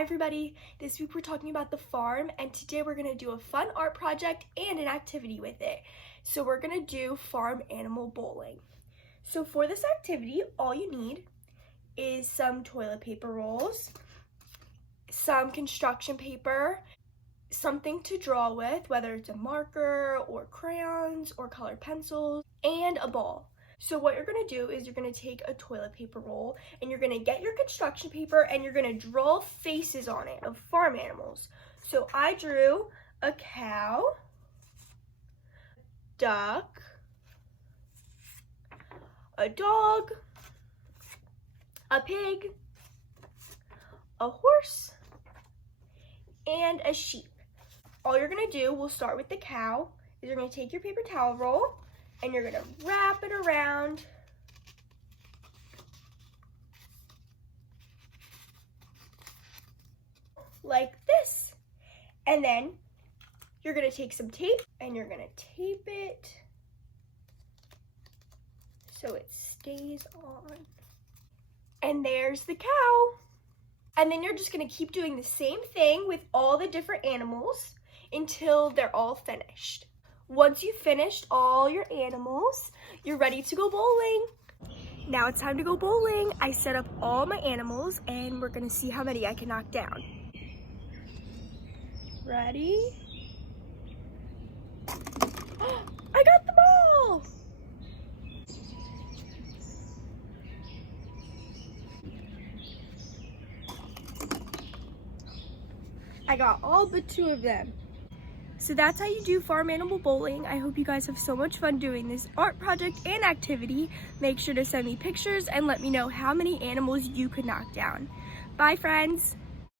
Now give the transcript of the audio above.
Hi everybody, this week we're talking about the farm, and today we're going to do a fun art project and an activity with it. So we're going to do farm animal bowling. So for this activity, all you need is some toilet paper rolls, some construction paper, something to draw with, whether it's a marker or crayons or colored pencils, and a ball. So what you're gonna do is you're gonna take a toilet paper roll and you're gonna get your construction paper and you're gonna draw faces on it of farm animals. So I drew a cow, duck, a dog, a pig, a horse, and a sheep. All you're gonna do, we'll start with the cow, is you're gonna take your paper towel roll and you're gonna wrap it around like this. And then you're gonna take some tape and you're gonna tape it so it stays on. And there's the cow. And then you're just gonna keep doing the same thing with all the different animals until they're all finished. Once you've finished all your animals, you're ready to go bowling. Now it's time to go bowling. I set up all my animals and we're gonna see how many I can knock down. Ready? I got the ball! I got all but 2 of them. So that's how you do farm animal bowling. I hope you guys have so much fun doing this art project and activity. Make sure to send me pictures and let me know how many animals you could knock down. Bye, friends.